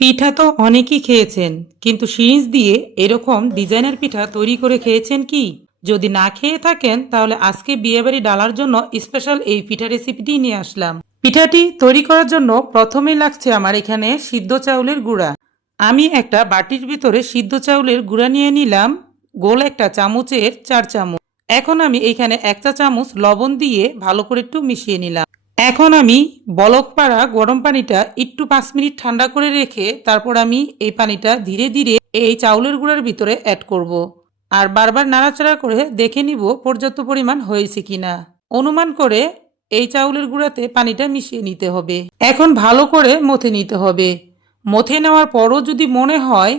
পিঠা তো অনেকেই খেয়েছেন, কিন্তু সিরিঞ্জ দিয়ে এরকম ডিজাইনের পিঠা তৈরি করে খেয়েছেন কি? যদি না খেয়ে থাকেন তাহলে আজকে বিয়েবাড়ি ডালার জন্য স্পেশাল এই পিঠা রেসিপিটি নিয়ে আসলাম। পিঠাটি তৈরি করার জন্য প্রথমেই লাগছে আমার এখানে সিদ্ধ চাউলের গুঁড়া। আমি একটা বাটির ভিতরে সিদ্ধ চাউলের গুঁড়া নিয়ে নিলাম, গোল একটা চামচের 4 চামচ। এখন আমি এখানে 1 চা চামচ লবণ দিয়ে ভালো করে একটু মিশিয়ে নিলাম। এখন আমি বলক পাড়া গরম পানিটা একটু 5 মিনিট ঠান্ডা করে রেখে তারপর আমি এই পানিটা ধীরে ধীরে এই চাউলের গুঁড়ার ভিতরে অ্যাড করব। আর বারবার নাড়াচাড়া করে দেখে নিব পর্যাপ্ত পরিমাণ হয়েছে কিনা। অনুমান করে এই চাউলের গুঁড়াতে পানিটা মিশিয়ে নিতে হবে। এখন ভালো করে মথে নিতে হবে। মথে নেওয়ার পরও যদি মনে হয়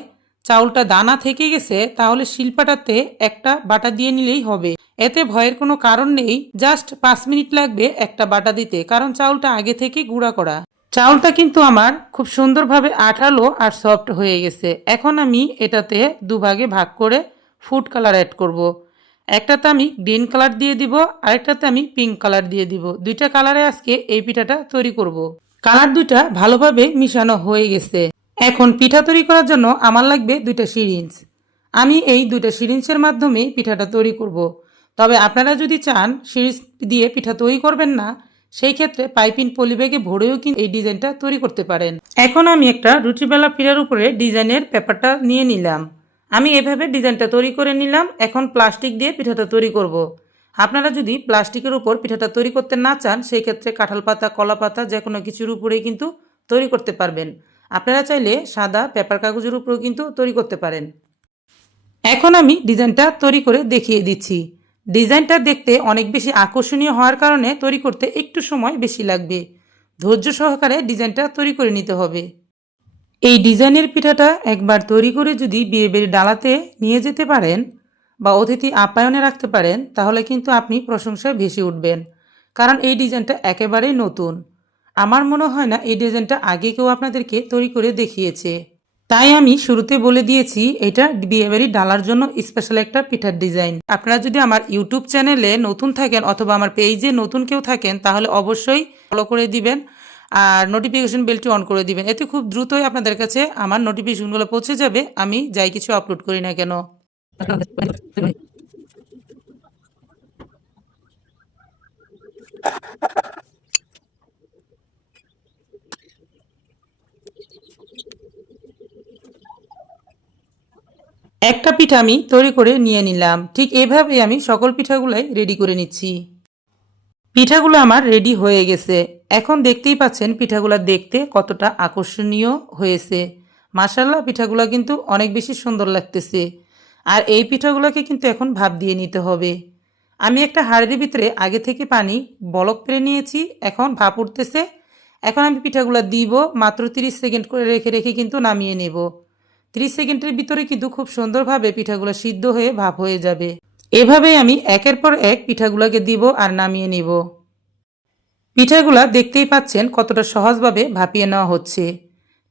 চাউলটা দানা থেকে গেছে তাহলে শিলপাটাতে একটা বাটা দিয়ে নিলেই হবে। এতে ভয়ের কোনো কারণ নেই, জাস্ট 5 মিনিট লাগবে একটা বাটা দিতে, কারণ চাউলটা আগে থেকে গুঁড়া করা। চাউলটা কিন্তু আমার খুব সুন্দরভাবে আঠালো আর সফট হয়ে গেছে। এখন আমি এটাতে দুভাগে ভাগ করে ফুড কালার অ্যাড করব। একটাতে আমি গ্রিন কালার দিয়ে দিব, আরেকটাতে আমি পিঙ্ক কালার দিয়ে দিব। দুইটা কালারে আজকে এই পিঠাটা তৈরি করব। কালার দুইটা ভালোভাবে মিশানো হয়ে গেছে। এখন পিঠা তৈরি করার জন্য আমার লাগবে 2টা সিরিঞ্জ। আমি এই 2টা সিরিঞ্জের মাধ্যমে পিঠাটা তৈরি করব। তবে আপনারা যদি চান সিরিঞ্জ দিয়ে পিঠা তৈরি করবেন না, সেই ক্ষেত্রে পাইপিং পলিব্যাগে ভরেও কিন্তু এই ডিজাইনটা তৈরি করতে পারেন। এখন আমি একটা রুটিবেলা পিঠার উপরে ডিজাইনের পেপারটা নিয়ে নিলাম। আমি এভাবে ডিজাইনটা তৈরি করে নিলাম। এখন প্লাস্টিক দিয়ে পিঠাটা তৈরি করব। আপনারা যদি প্লাস্টিকের উপর পিঠাটা তৈরি করতে না চান, সেই ক্ষেত্রে কাঁঠাল পাতা, কলা পাতা যে কোনো কিছুর উপরেই কিন্তু তৈরি করতে পারবেন। আপনারা চাইলে সাদা পেপার কাগজের উপরেও কিন্তু তৈরি করতে পারেন। এখন আমি ডিজাইনটা তৈরি করে দেখিয়ে দিচ্ছি। ডিজাইনটা দেখতে অনেক বেশি আকর্ষণীয় হওয়ার কারণে তৈরি করতে একটু সময় বেশি লাগবে। ধৈর্য সহকারে ডিজাইনটা তৈরি করে নিতে হবে। এই ডিজাইনের পিঠাটা একবার তৈরি করে যদি বিয়েবাড়ির ডালাতে নিয়ে যেতে পারেন বা অতিথি আপ্যায়নে রাখতে পারেন, তাহলে কিন্তু আপনি প্রশংসায় ভেসে উঠবেন। কারণ এই ডিজাইনটা একেবারেই নতুন। আমার মনে হয় না এই ডিজাইনটা আগে কেউ আপনাদেরকে তৈরি করে দেখিয়েছে। তাই আমি শুরুতে বলে দিয়েছি এটা বিয়েবাড়ির ডালার জন্য স্পেশাল একটা পিঠার ডিজাইন। আপনারা যদি আমার ইউটিউব চ্যানেলে নতুন থাকেন অথবা আমার পেজে নতুন কেউ থাকেন তাহলে অবশ্যই ফলো করে দিবেন আর নোটিফিকেশন বেলটি অন করে দিবেন। এতে খুব দ্রুতই আপনাদের কাছে আমার নোটিফিকেশনগুলো পৌঁছে যাবে, আমি যাই কিছু আপলোড করি না কেন। একটা পিঠা আমি তৈরি করে নিয়ে নিলাম। ঠিক এভাবেই আমি সকল পিঠাগুলাই রেডি করে নিচ্ছি। পিঠাগুলো আমার রেডি হয়ে গেছে। এখন দেখতেই পাচ্ছেন পিঠাগুলো দেখতে কতটা আকর্ষণীয় হয়েছে। মাশাআল্লাহ, পিঠাগুলো কিন্তু অনেক বেশি সুন্দর লাগতেছে। আর এই পিঠাগুলোকে কিন্তু এখন ভাপ দিয়ে নিতে হবে। আমি একটা হাঁড়ির ভিতরে আগে থেকে পানি বলক পেরে নিয়েছি, এখন ভাপ উঠতেছে। এখন আমি পিঠাগুলো দিব, মাত্র 30 সেকেন্ড করে রেখে রেখে কিন্তু নামিয়ে নেব। 30 সেকেন্ডের ভিতরে কিন্তু খুব সুন্দরভাবে পিঠাগুলো সিদ্ধ হয়ে ভাপ হয়ে যাবে। এভাবেই আমি একের পর এক পিঠাগুলোকে দিব আর নামিয়ে নিব। পিঠাগুলা দেখতেই পাচ্ছেন কতটা সহজভাবে ভাপিয়ে নেওয়া হচ্ছে।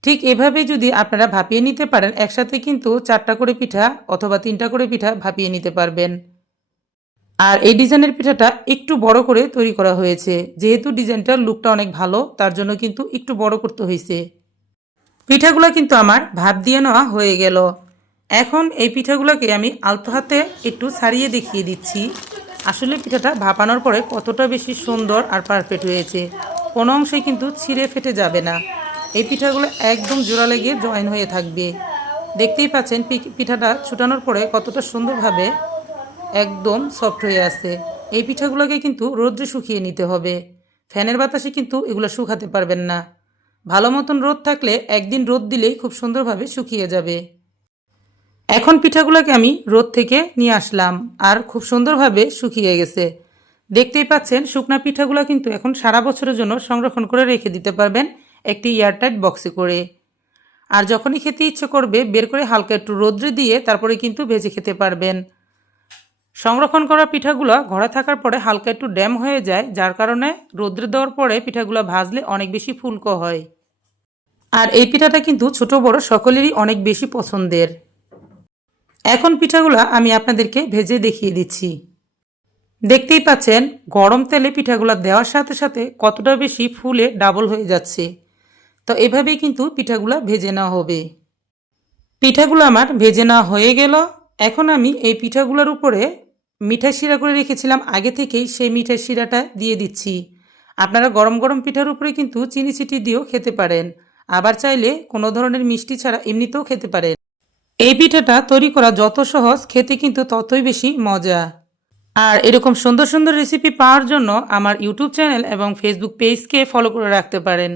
ঠিক এভাবে যদি আপনারা ভাপিয়ে নিতে পারেন, একসাথে কিন্তু 4টা করে পিঠা অথবা 3টা করে পিঠা ভাপিয়ে নিতে পারবেন। আর এই ডিজাইনের পিঠাটা একটু বড় করে তৈরি করা হয়েছে, যেহেতু ডিজাইনটার লুকটা অনেক ভালো তার জন্য কিন্তু একটু বড় করতে হয়েছে। পিঠাগুলো কিন্তু আমার ভাপ দিয়ে নেওয়া হয়ে গেল। এখন এই পিঠাগুলোকে আমি আলতো হাতে একটু ছাড়িয়ে দেখিয়ে দিচ্ছি আসলে পিঠাটা ভাপানোর পরে কতটা বেশি সুন্দর আর পারফেক্ট হয়েছে। কোনো অংশই কিন্তু ছিঁড়ে ফেটে যাবে না। এই পিঠাগুলো একদম জোড়া লেগে জয়েন হয়ে থাকবে। দেখতেই পাচ্ছেন পিঠাটা ছুটানোর পরে কতটা সুন্দরভাবে একদম সফট হয়ে আছে। এই পিঠাগুলোকে কিন্তু রোদ্রে শুকিয়ে নিতে হবে। ফ্যানের বাতাসে কিন্তু এগুলো শুকাতে পারবেন না। ভালো মতন রোদ থাকলে একদিন রোদ দিলেই খুব সুন্দরভাবে শুকিয়ে যাবে। এখন পিঠাগুলোকে আমি রোদ থেকে নিয়ে আসলাম আর খুব সুন্দরভাবে শুকিয়ে গেছে। দেখতেই পাচ্ছেন শুকনা পিঠাগুলো কিন্তু এখন সারা বছরের জন্য সংরক্ষণ করে রেখে দিতে পারবেন একটি এয়ারটাইট বক্সে করে। আর যখনই খেতে ইচ্ছে করবে বের করে হালকা একটু রোদ্রে দিয়ে তারপরে কিন্তু ভেজে খেতে পারবেন। সংরক্ষণ করা পিঠাগুলো ঘরে থাকার পরে হালকা একটু ড্যাম হয়ে যায়, যার কারণে রোদ্রে দেওয়ার পরে পিঠাগুলো ভাজলে অনেক বেশি ফুলকো হয়। আর এই পিঠাটা কিন্তু ছোট বড় সকলেরই অনেক বেশি পছন্দের। এখন পিঠাগুলো আমি আপনাদেরকে ভেজে দেখিয়ে দিচ্ছি। দেখতেই পাচ্ছেন গরম তেলে পিঠাগুলো দেওয়ার সাথে সাথে কতটা বেশি ফুলে ডাবল হয়ে যাচ্ছে। তো এভাবেই কিন্তু পিঠাগুলো ভেজে নেওয়া হবে। পিঠাগুলো আমার ভেজে নেওয়া হয়ে গেল। এখন আমি এই পিঠাগুলোর উপরে মিঠা শিরা করে রেখেছিলাম আগে থেকেই, সেই মিঠা শিরাটা দিয়ে দিচ্ছি। আপনারা গরম গরম পিঠার উপরে কিন্তু চিনি সিটি দিয়েও খেতে পারেন, আবার চাইলে কোনো ধরনের মিষ্টি ছাড়া এমনিতেও খেতে পারেন। এই পিঠাটা তৈরি করা যত সহজ, খেতে কিন্তু ততই বেশি মজা। আর এরকম সুন্দর সুন্দর রেসিপি পাওয়ার জন্য আমার ইউটিউব চ্যানেল এবং ফেসবুক পেজকে ফলো করে রাখতে পারেন।